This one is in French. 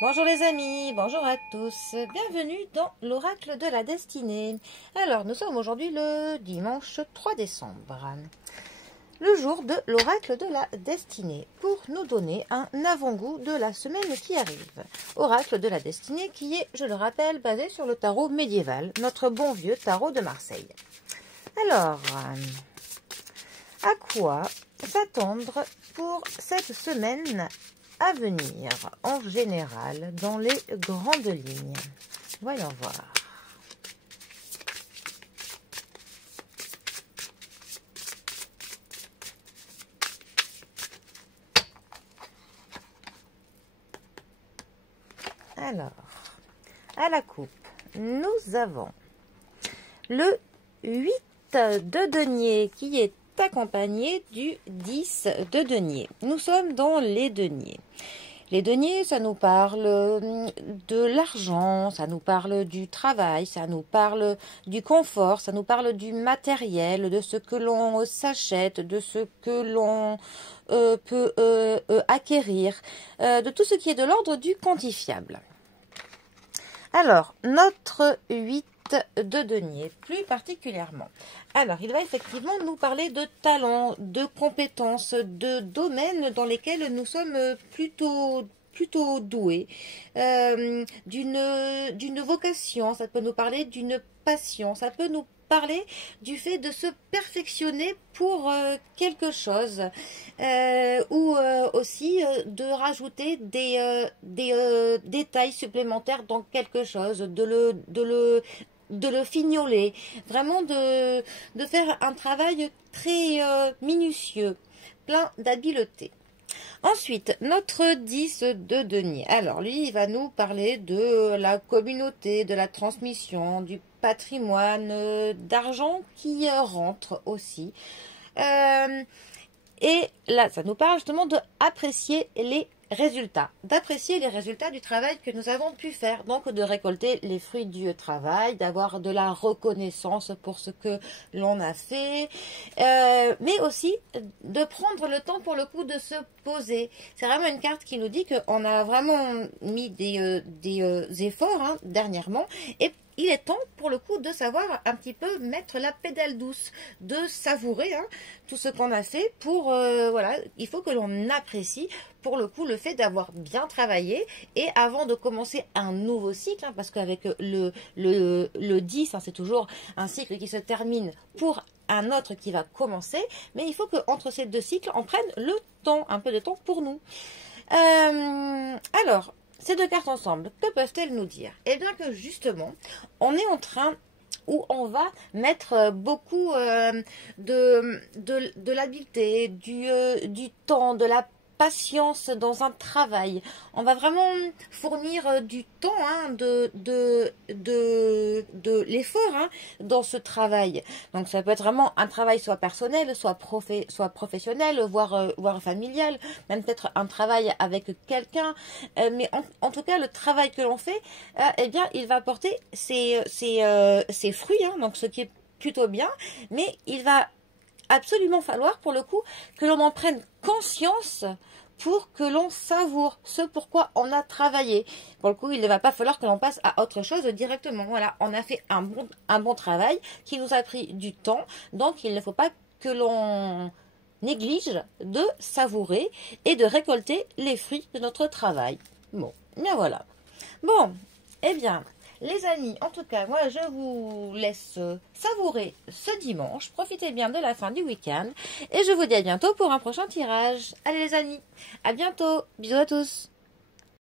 Bonjour les amis, bonjour à tous, bienvenue dans l'oracle de la destinée. Alors nous sommes aujourd'hui le dimanche 3 décembre, le jour de l'oracle de la destinée, pour nous donner un avant-goût de la semaine qui arrive. Oracle de la destinée qui est, je le rappelle, basé sur le tarot médiéval, notre bon vieux tarot de Marseille. Alors, à quoi s'attendre pour cette semaine à venir, en général, dans les grandes lignes? Voyons voir. Alors, à la coupe, nous avons le 8 de denier qui est accompagné du 10 de denier. Nous sommes dans les deniers. Les deniers, ça nous parle de l'argent, ça nous parle du travail, ça nous parle du confort, ça nous parle du matériel, de ce que l'on s'achète, de ce que l'on peut acquérir, de tout ce qui est de l'ordre du quantifiable. Alors, notre 8 de denier, plus particulièrement. Alors, il va effectivement nous parler de talents, de compétences, de domaines dans lesquels nous sommes plutôt doués, d'une vocation, ça peut nous parler d'une passion, ça peut nous parler du fait de se perfectionner pour quelque chose, ou aussi de rajouter des détails supplémentaires dans quelque chose, de le fignoler, vraiment de faire un travail très minutieux, plein d'habileté. Ensuite, notre 10 de denier. Alors, lui, il va nous parler de la communauté, de la transmission, du patrimoine, d'argent qui rentre aussi. Et là, ça nous parle justement d'apprécier les résultats, d'apprécier les résultats du travail que nous avons pu faire, donc de récolter les fruits du travail, d'avoir de la reconnaissance pour ce que l'on a fait, mais aussi de prendre le temps pour le coup de se poser. C'est vraiment une carte qui nous dit qu'on a vraiment mis des efforts dernièrement, et il est temps pour le coup de savoir un petit peu mettre la pédale douce, de savourer tout ce qu'on a fait pour, voilà, il faut que l'on apprécie pour le coup le fait d'avoir bien travaillé, et avant de commencer un nouveau cycle, parce qu'avec le 10, c'est toujours un cycle qui se termine pour un autre qui va commencer, mais il faut qu'entre ces deux cycles, on prenne le temps, un peu de temps pour nous. Alors, ces deux cartes ensemble, que peuvent-elles nous dire? Eh bien que justement, on est en train où on va mettre beaucoup de l'habileté, du temps, de la patience dans un travail. On va vraiment fournir du temps, de l'effort dans ce travail. Donc ça peut être vraiment un travail soit personnel, soit professionnel, voire familial, même peut-être un travail avec quelqu'un. Mais en tout cas, le travail que l'on fait, eh bien, il va porter ses fruits, donc ce qui est plutôt bien, mais il va absolument falloir pour le coup que l'on en prenne conscience pour que l'on savoure ce pourquoi on a travaillé. Pour le coup, il ne va pas falloir que l'on passe à autre chose directement. Voilà, on a fait un bon travail qui nous a pris du temps, donc il ne faut pas que l'on néglige de savourer et de récolter les fruits de notre travail. Bon, bien voilà. Bon, eh bien, les amis, en tout cas, moi, je vous laisse savourer ce dimanche. Profitez bien de la fin du week-end. Et je vous dis à bientôt pour un prochain tirage. Allez les amis, à bientôt. Bisous à tous.